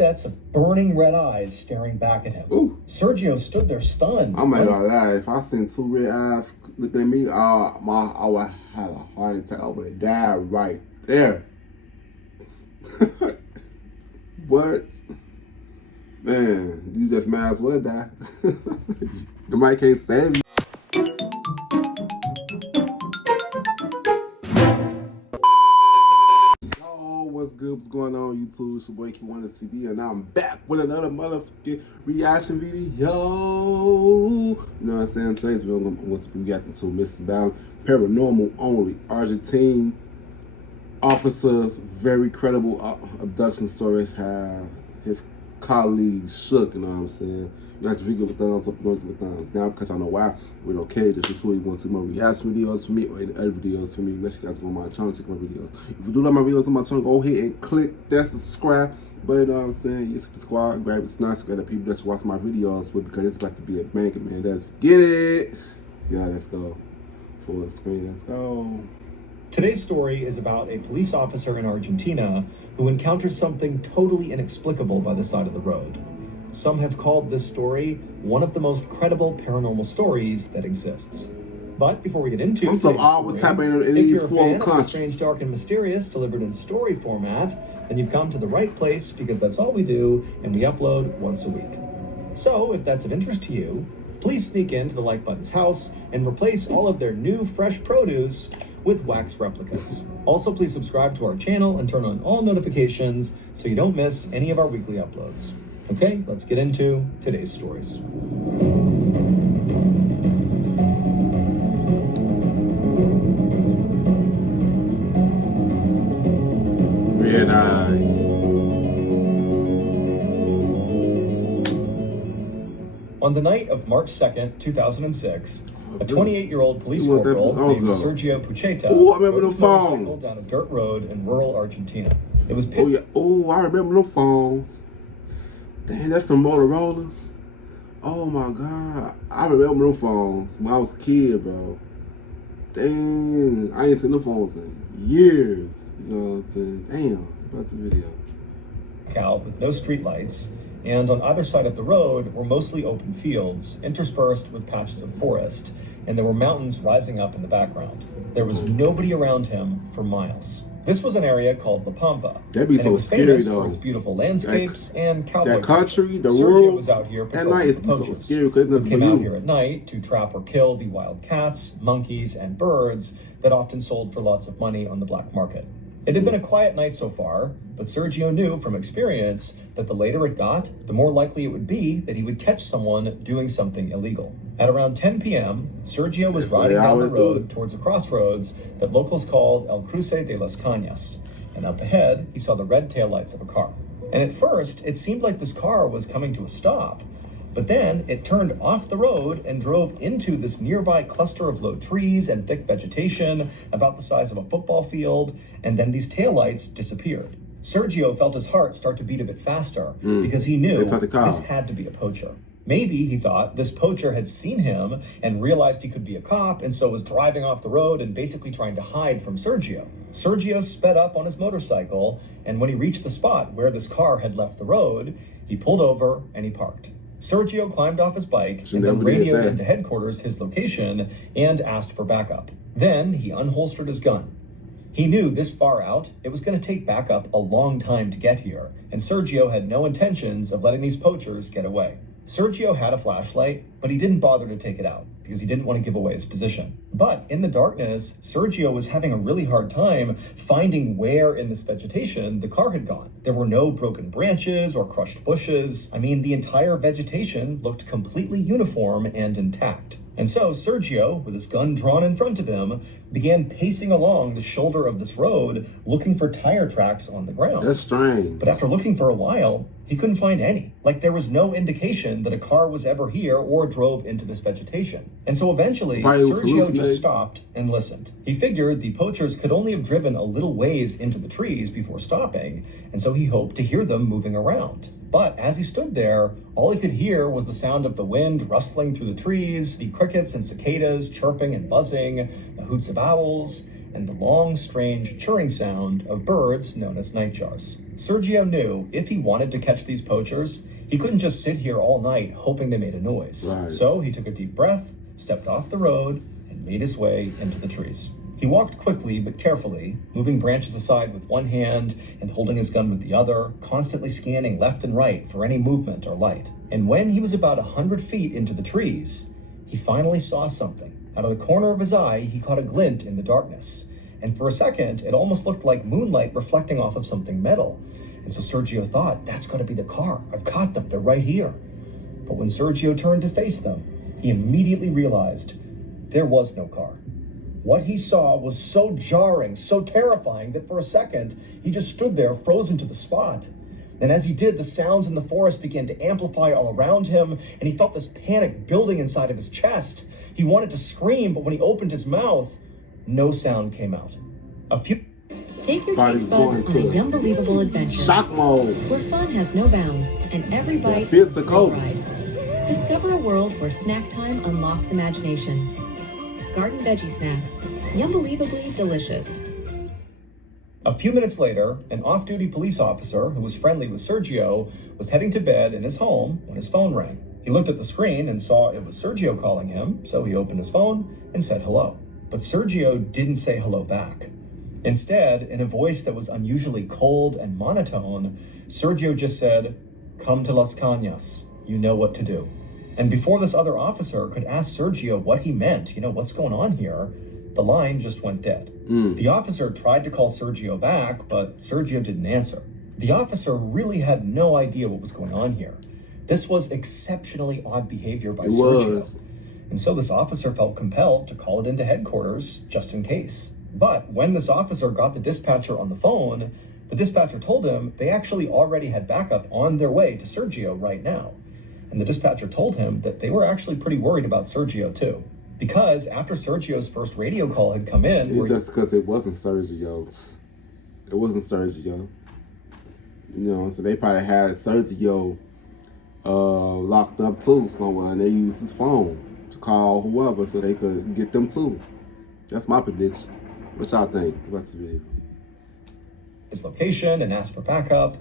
sets of burning red eyes staring back at him. Ooh. Sergio stood there stunned. I might not lie. If I seen two red eyes looking at me, I would have a heart attack. I would have died right there. What? Man, you just might as well die. The mic can't save you. What's good? What's going on, YouTube? It's your boy Kewonis, and I'm back with another motherfucking reaction video. You know what I'm saying? Today's video, we got into Mrballen, Paranormal only, Argentine officers, very credible abduction stories have his colleagues shook, you know what I'm saying? You have to give a thumbs up, don't give a thumbs down, because I know why. We're okay. Just until you want to see more reaction videos from me or any other videos from me, unless you guys go on my channel, check my videos. If you do like my videos on my channel, go ahead and click that subscribe. But you know what I'm saying? You subscribe, grab it, nice, grab the people that you watch my videos with, because it's about to be a banger, man. Let's get it. Yeah, let's go. Full screen, let's go. Today's story is about a police officer in Argentina who encounters something totally inexplicable by the side of the road. Some have called this story one of the most credible paranormal stories that exists. But before we get into what's happening in these foreign countries, strange, dark, and mysterious delivered in story format, then you've come to the right place, because that's all we do, and we upload once a week. So if that's of interest to you, please sneak into the like button's house and replace all of their new fresh produce with wax replicas. Also, please subscribe to our channel and turn on all notifications so you don't miss any of our weekly uploads. Okay, let's get into today's stories. Very nice. On the night of March 2nd, 2006, a 28-year-old police corporal named Sergio Pucheta rode his motorcycle down a dirt road in rural Argentina. It was I remember them phones. Damn, that's from Motorola's. Oh my God, I remember them phones when I was a kid, bro. Dang, I ain't seen them phones in years. You know what I'm saying? Damn, that's a video. Out with no street lights, and on either side of the road were mostly open fields, interspersed with patches of forest, and there were mountains rising up in the background. There was nobody around him for miles. This was an area called La Pampa. That'd be so scary, though. For its beautiful landscapes and cowboy. That country, the Sergio rural, was out here at night, it's so scary because nothing came out here at night to trap or kill the wild cats, monkeys, and birds that often sold for lots of money on the black market. It had been a quiet night so far, but Sergio knew from experience that the later it got, the more likely it would be that he would catch someone doing something illegal. At around 10 p.m., Sergio was riding down the road towards a crossroads that locals called El Cruce de las Cañas, and up ahead, he saw the red taillights of a car. And at first, it seemed like this car was coming to a stop, but then it turned off the road and drove into this nearby cluster of low trees and thick vegetation about the size of a football field, and then these taillights disappeared. Sergio felt his heart start to beat a bit faster because he knew this had to be a poacher. Maybe, he thought, this poacher had seen him and realized he could be a cop, and so was driving off the road and basically trying to hide from Sergio. Sergio sped up on his motorcycle, and when he reached the spot where this car had left the road, he pulled over and he parked. Sergio climbed off his bike and then radioed into headquarters his location and asked for backup. Then he unholstered his gun. He knew this far out, it was going to take backup a long time to get here, and Sergio had no intentions of letting these poachers get away. Sergio had a flashlight, but he didn't bother to take it out because he didn't want to give away his position. But in the darkness, Sergio was having a really hard time finding where in this vegetation the car had gone. There were no broken branches or crushed bushes. I mean, the entire vegetation looked completely uniform and intact. And so Sergio, with his gun drawn in front of him, began pacing along the shoulder of this road, looking for tire tracks on the ground. That's strange. But after looking for a while, he couldn't find any. Like, there was no indication that a car was ever here or drove into this vegetation. And so eventually, Sergio just stopped and listened. He figured the poachers could only have driven a little ways into the trees before stopping, and so he hoped to hear them moving around. But as he stood there, all he could hear was the sound of the wind rustling through the trees, the crickets and cicadas chirping and buzzing, the hoots of owls, and the long, strange chirring sound of birds known as nightjars. Sergio knew if he wanted to catch these poachers, he couldn't just sit here all night hoping they made a noise. Right. So he took a deep breath, stepped off the road, and made his way into the trees. He walked quickly but carefully, moving branches aside with one hand and holding his gun with the other, constantly scanning left and right for any movement or light. And when he was about 100 feet into the trees, he finally saw something. Out of the corner of his eye, he caught a glint in the darkness. And for a second, it almost looked like moonlight reflecting off of something metal. And so Sergio thought, that's got to be the car. I've got them. They're right here. But when Sergio turned to face them, he immediately realized there was no car. What he saw was so jarring, so terrifying that for a second, he just stood there frozen to the spot. And as he did, the sounds in the forest began to amplify all around him, and he felt this panic building inside of his chest. He wanted to scream, but when he opened his mouth, no sound came out. Take your taste buds on a unbelievable adventure. Shock mode. Where fun has no bounds and every bite fits a is a coat. ride. Discover a world where snack time unlocks imagination. Garden veggie snacks. Unbelievably delicious. A few minutes later, an off-duty police officer who was friendly with Sergio was heading to bed in his home when his phone rang. He looked at the screen and saw it was Sergio calling him, so he opened his phone and said hello. But Sergio didn't say hello back. Instead, in a voice that was unusually cold and monotone, Sergio just said, "Come to Las Cañas. You know what to do." And before this other officer could ask Sergio what he meant, what's going on here, the line just went dead. The officer tried to call Sergio back, but Sergio didn't answer. The officer really had no idea what was going on here. This was exceptionally odd behavior by Sergio. And so this officer felt compelled to call it into headquarters just in case. But when this officer got the dispatcher on the phone, the dispatcher told him they actually already had backup on their way to Sergio right now. And the dispatcher told him that they were actually pretty worried about Sergio too. Because after Sergio's first radio call had come in... It's just because it wasn't Sergio. It wasn't Sergio. So they probably had Sergio locked up too somewhere, and they used his phone to call whoever so they could get them too. That's my prediction. What y'all think about the video? His location and asked for backup.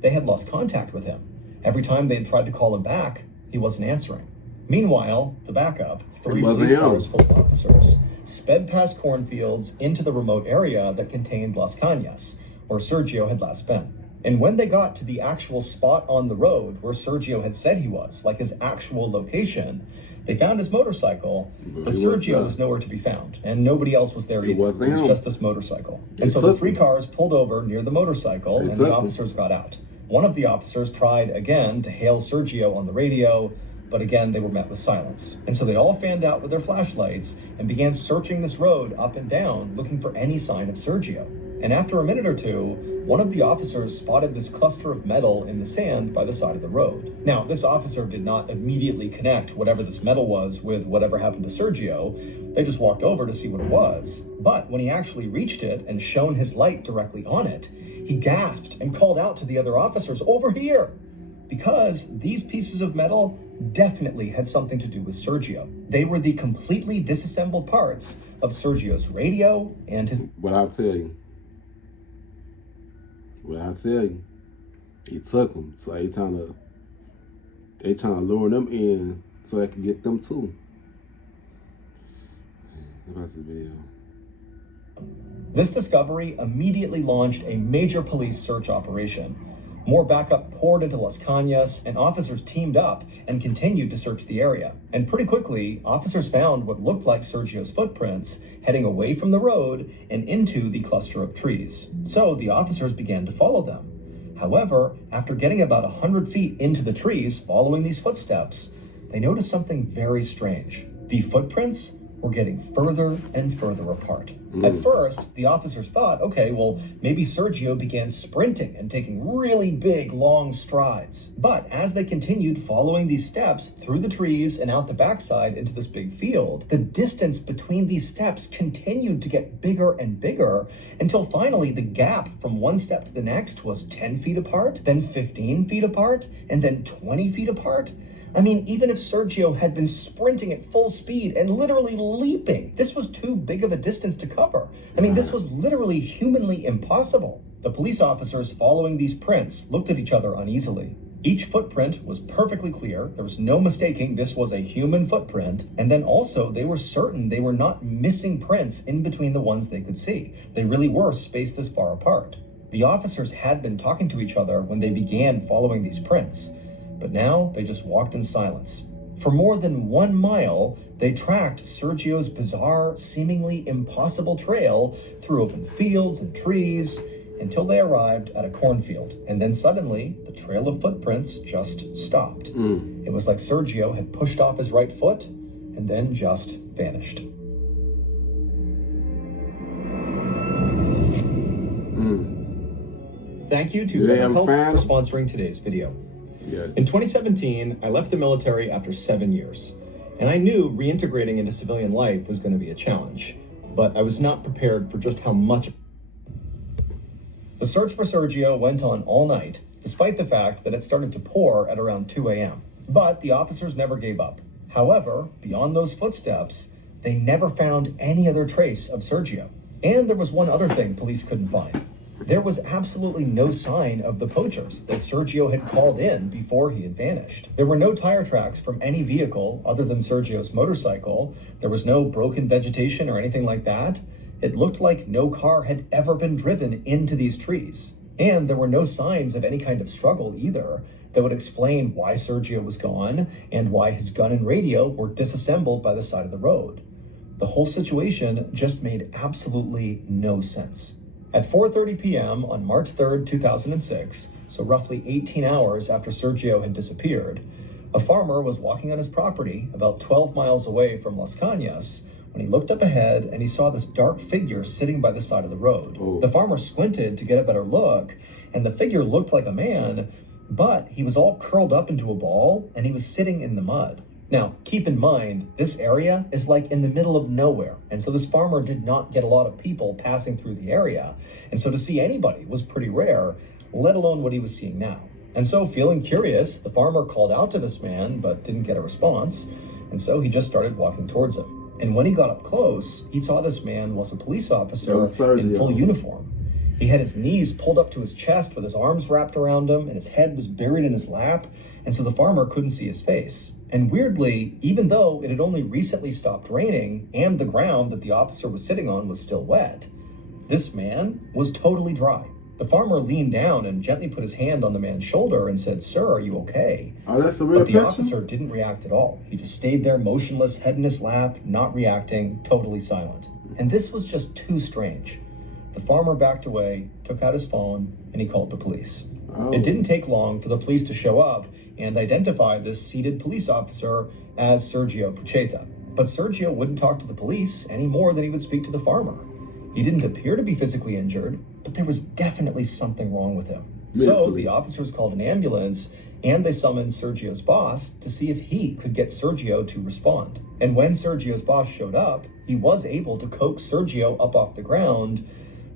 They had lost contact with him. Every time they had tried to call him back, he wasn't answering. Meanwhile, the backup, 3 police cars full of officers, sped past cornfields into the remote area that contained Las Cañas, where Sergio had last been. And when they got to the actual spot on the road where Sergio had said he was, like his actual location, they found his motorcycle, but Sergio was nowhere to be found, and nobody else was there either. It was just this motorcycle. And so the 3 cars pulled over near the motorcycle, and the officers got out. One of the officers tried again to hail Sergio on the radio, but again, they were met with silence. And so they all fanned out with their flashlights and began searching this road up and down, looking for any sign of Sergio. And after a minute or two, one of the officers spotted this cluster of metal in the sand by the side of the road. Now, this officer did not immediately connect whatever this metal was with whatever happened to Sergio. They just walked over to see what it was. But when he actually reached it and shone his light directly on it, he gasped and called out to the other officers, "Over here!" Because these pieces of metal definitely had something to do with Sergio. They were the completely disassembled parts of Sergio's radio and his... What I tell you, he took them. So they trying to lure them in so they can get them too. That's the video. This discovery immediately launched a major police search operation. More backup poured into Las Cañas, and officers teamed up and continued to search the area. And pretty quickly, officers found what looked like Sergio's footprints heading away from the road and into the cluster of trees. So the officers began to follow them. However, after getting about 100 feet into the trees following these footsteps, they noticed something very strange. The footprints were getting further and further apart. At first, the officers thought, okay, well, maybe Sergio began sprinting and taking really big, long strides. But as they continued following these steps through the trees and out the backside into this big field, the distance between these steps continued to get bigger and bigger until finally the gap from one step to the next was 10 feet apart, then 15 feet apart, and then 20 feet apart. I mean, even if Sergio had been sprinting at full speed and literally leaping, this was too big of a distance to cover. I mean, this was literally humanly impossible. The police officers following these prints looked at each other uneasily. Each footprint was perfectly clear. There was no mistaking this was a human footprint. And then also, they were certain they were not missing prints in between the ones they could see. They really were spaced this far apart. The officers had been talking to each other when they began following these prints, but now they just walked in silence. For more than 1 mile, they tracked Sergio's bizarre, seemingly impossible trail through open fields and trees, until they arrived at a cornfield. And then suddenly, the trail of footprints just stopped. It was like Sergio had pushed off his right foot and then just vanished. Thank you to BetterHelp for sponsoring today's video. In 2017, I left the military after 7 years, and I knew reintegrating into civilian life was going to be a challenge, but I was not prepared for just how much. The search for Sergio went on all night, despite the fact that it started to pour at around 2 a.m. But the officers never gave up. However, beyond those footsteps, they never found any other trace of Sergio. And there was one other thing police couldn't find. There was absolutely no sign of the poachers that Sergio had called in before he had vanished. There were no tire tracks from any vehicle other than Sergio's motorcycle. There was no broken vegetation or anything like that. It looked like no car had ever been driven into these trees. And there were no signs of any kind of struggle either that would explain why Sergio was gone and why his gun and radio were disassembled by the side of the road. The whole situation just made absolutely no sense. At 4:30 p.m. on March 3rd, 2006, so roughly 18 hours after Sergio had disappeared, a farmer was walking on his property about 12 miles away from Las Cañas when he looked up ahead and he saw this dark figure sitting by the side of the road. The farmer squinted to get a better look, and the figure looked like a man, but he was all curled up into a ball and he was sitting in the mud. Now, keep in mind, this area is like in the middle of nowhere, and so this farmer did not get a lot of people passing through the area, and so to see anybody was pretty rare, let alone what he was seeing now. And so, feeling curious, the farmer called out to this man, but didn't get a response, and so he just started walking towards him. And when he got up close, he saw this man was a police officer in full uniform. He had his knees pulled up to his chest with his arms wrapped around him, and his head was buried in his lap, and so the farmer couldn't see his face. And weirdly, even though it had only recently stopped raining and the ground that the officer was sitting on was still wet, this man was totally dry. The farmer leaned down and gently put his hand on the man's shoulder and said, "Sir, are you okay?" Oh, that's a real picture? But the officer didn't react at all. He just stayed there motionless, head in his lap, not reacting, totally silent. And this was just too strange. The farmer backed away, took out his phone, and he called the police. It didn't take long for the police to show up and identify this seated police officer as Sergio Pucheta. But Sergio wouldn't talk to the police any more than he would speak to the farmer. He didn't appear to be physically injured, but there was definitely something wrong with him. So the officers called an ambulance and they summoned Sergio's boss to see if he could get Sergio to respond. And when Sergio's boss showed up, he was able to coax Sergio up off the ground,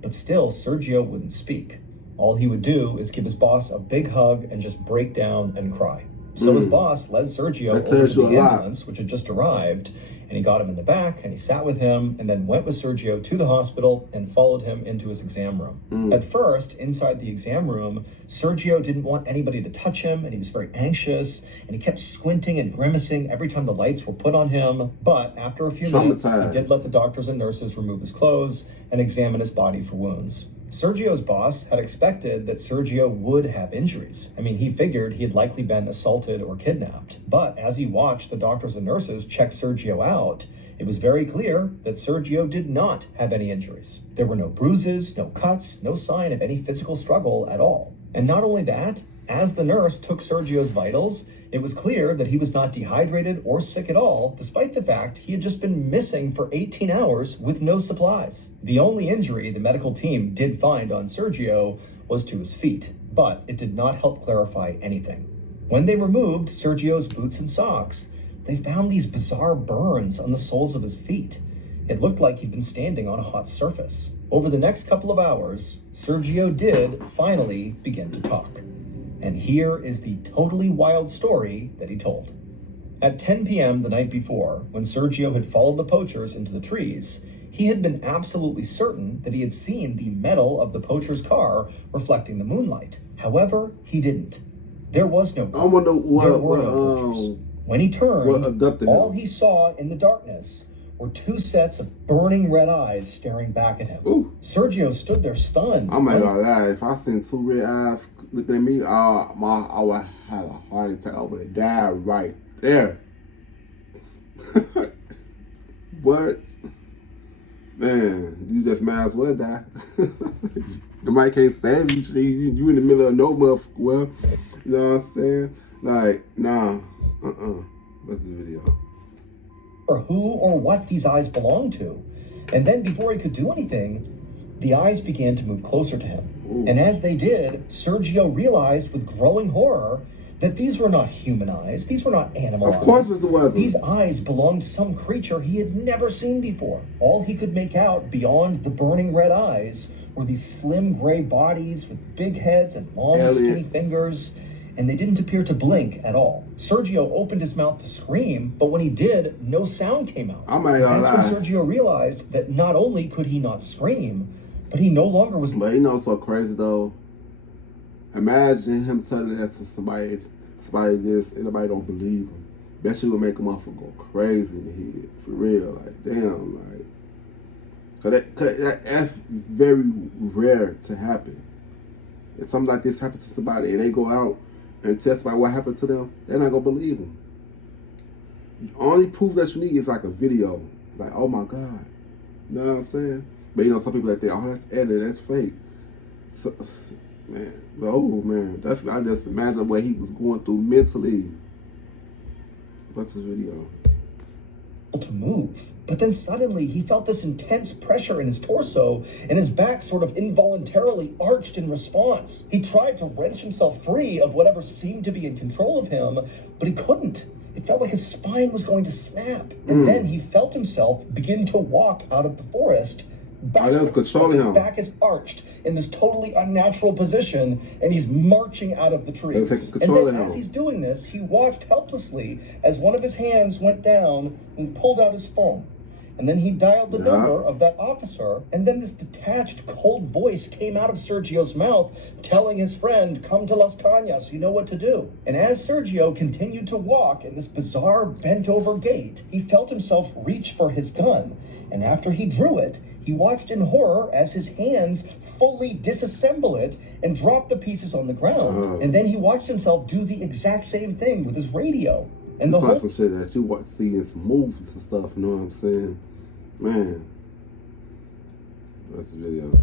but still Sergio wouldn't speak. All he would do is give his boss a big hug and just break down and cry. So his boss led Sergio over to the ambulance, which had just arrived, and he got him in the back and he sat with him and then went with Sergio to the hospital and followed him into his exam room. At first, inside the exam room, Sergio didn't want anybody to touch him and he was very anxious and he kept squinting and grimacing every time the lights were put on him. But after a few minutes, he did let the doctors and nurses remove his clothes and examine his body for wounds. Sergio's boss had expected that Sergio would have injuries. I mean, he figured he had likely been assaulted or kidnapped. But as he watched the doctors and nurses check Sergio out, it was very clear that Sergio did not have any injuries. There were no bruises, no cuts, no sign of any physical struggle at all. And not only that, as the nurse took Sergio's vitals, it was clear that he was not dehydrated or sick at all, despite the fact he had just been missing for 18 hours with no supplies. The only injury the medical team did find on Sergio was to his feet, but it did not help clarify anything. When they removed Sergio's boots and socks, they found these bizarre burns on the soles of his feet. It looked like he'd been standing on a hot surface. Over the next couple of hours, Sergio did finally begin to talk. And here is the totally wild story that he told. At 10 p.m. the night before, when Sergio had followed the poachers into the trees, he had been absolutely certain that he had seen the metal of the poacher's car reflecting the moonlight. However, he didn't. There was no car. I wonder There were no poachers. When he turned, abducted all him? he saw in the darkness were two sets of burning red eyes staring back at him. Ooh. Sergio stood there stunned. I'm not gonna lie. If I seen two red eyes looking at me, I would have had a heart attack. I would have died right there. What? Man, you just might as well die. Nobody can't save you. You in the middle of no motherfucker. Well, you know what I'm saying? Like, nah. What's this video? Or who or what these eyes belonged to. And then before he could do anything, the eyes began to move closer to him. Ooh. And as they did, Sergio realized with growing horror that these were not human eyes. These were not animal eyes. Of course it wasn't. These eyes belonged to some creature he had never seen before. All he could make out beyond the burning red eyes were these slim gray bodies with big heads and long skinny fingers, and they didn't appear to blink at all. Sergio opened his mouth to scream, but when he did, no sound came out. That's when Sergio realized that not only could he not scream, but he no longer was... But you know what's so crazy though? Imagine him telling that to somebody this, and nobody don't believe him. That shit would make a motherfucker go crazy in the head. For real. Like, damn, like... Cause that's very rare to happen. If something like this happens to somebody and they go out and testify what happened to them, they're not gonna believe them. The only proof that you need is like a video. Like, oh my God. You know what I'm saying? But you know, some people like that, oh, that's edited, that's fake. So, man, I just imagine what he was going through mentally. What's this video? To move. But then suddenly he felt this intense pressure in his torso, and his back sort of involuntarily arched in response. He tried to wrench himself free of whatever seemed to be in control of him, but he couldn't. It felt like his spine was going to snap. And then he felt himself begin to walk out of the forest. That was controlling him. His back is arched in this totally unnatural position, and he's marching out of the trees. And then as he's doing this, he watched helplessly as one of his hands went down and pulled out his phone. And then he dialed the number of that officer, and then this detached, cold voice came out of Sergio's mouth, telling his friend, "Come to Las Cañas, you know what to do." And as Sergio continued to walk in this bizarre, bent-over gait, he felt himself reach for his gun. And after he drew it, he watched in horror as his hands fully disassemble it and drop the pieces on the ground. And then he watched himself do the exact same thing with his radio. And it's like some shit that you see in some movies and stuff, you know what I'm saying? Man. That's the video.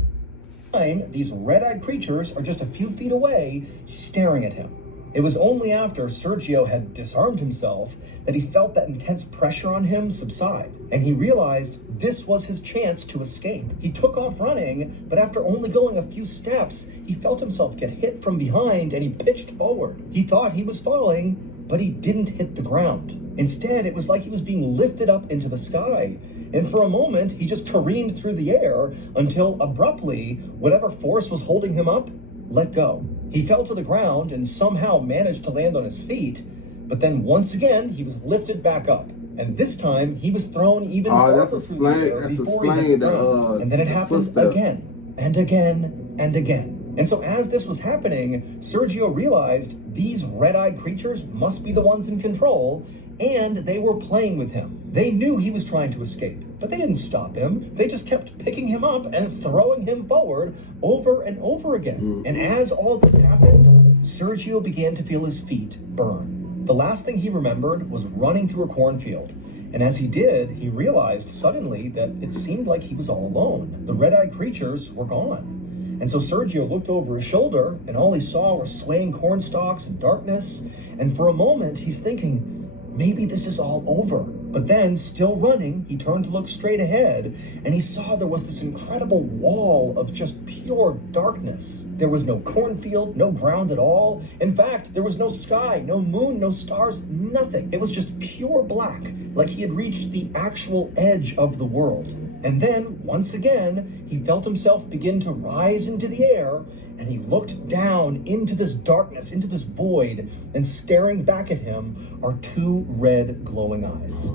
These red-eyed creatures are just a few feet away, staring at him. It was only after Sergio had disarmed himself that he felt that intense pressure on him subside, and he realized this was his chance to escape. He took off running, but after only going a few steps, he felt himself get hit from behind, and he pitched forward. He thought he was falling, but he didn't hit the ground. Instead, it was like he was being lifted up into the sky. And for a moment, he just careened through the air until abruptly, whatever force was holding him up let go. He fell to the ground and somehow managed to land on his feet, but then once again, he was lifted back up. And this time, he was thrown even farther through the air before he hit the ground. And then it happened again, and again, and again. And so as this was happening, Sergio realized these red-eyed creatures must be the ones in control, and they were playing with him. They knew he was trying to escape, but they didn't stop him. They just kept picking him up and throwing him forward over and over again. And as all this happened, Sergio began to feel his feet burn. The last thing he remembered was running through a cornfield. And as he did, he realized suddenly that it seemed like he was all alone. The red-eyed creatures were gone. And so Sergio looked over his shoulder, and all he saw were swaying corn stalks and darkness. And for a moment, he's thinking, maybe this is all over. But then, still running, he turned to look straight ahead, and he saw there was this incredible wall of just pure darkness. There was no cornfield, no ground at all. In fact, there was no sky, no moon, no stars, nothing. It was just pure black, like he had reached the actual edge of the world. And then, once again, he felt himself begin to rise into the air, and he looked down into this darkness, into this void, and staring back at him are two red glowing eyes.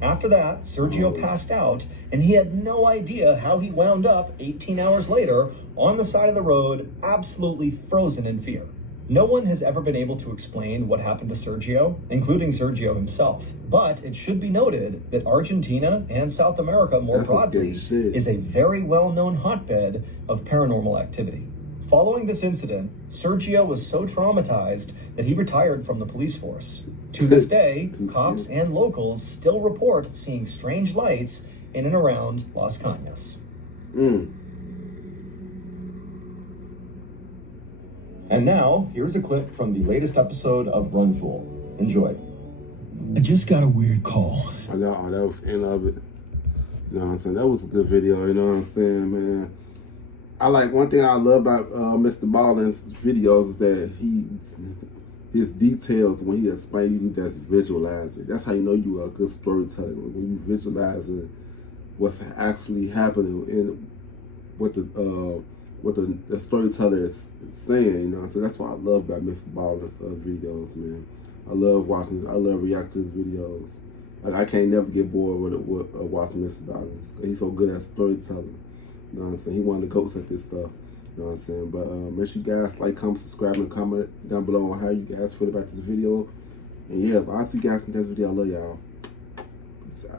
After that, Sergio passed out, and he had no idea how he wound up 18 hours later on the side of the road, absolutely frozen in fear. No one has ever been able to explain what happened to Sergio, including Sergio himself. But it should be noted that Argentina and South America more broadly is a very well-known hotbed of paranormal activity. Following this incident, Sergio was so traumatized that he retired from the police force. To this day, cops and locals still report seeing strange lights in and around Las Cañas. And now, here's a clip from the latest episode of Run Fool. Enjoy. I just got a weird call. I know, that was the end of it. You know what I'm saying? That was a good video, you know what I'm saying, man? I like, one thing I love about Mrballen's videos is that his details, when he explains, you just visualize it. That's how you know you are a good storyteller, when you visualize what's actually happening and what the storyteller is saying, you know. So that's what I love about Mrballen's videos, man. I love reacting to his videos. Like, I can't never get bored with watching Mrballen. He's so good at storytelling. You know what I'm saying? He one of the goats at this stuff. You know what I'm saying? But make sure you guys like, comment, subscribe, and comment down below on how you guys feel about this video. And yeah, I'll see you guys in the next video. I love y'all. Peace out.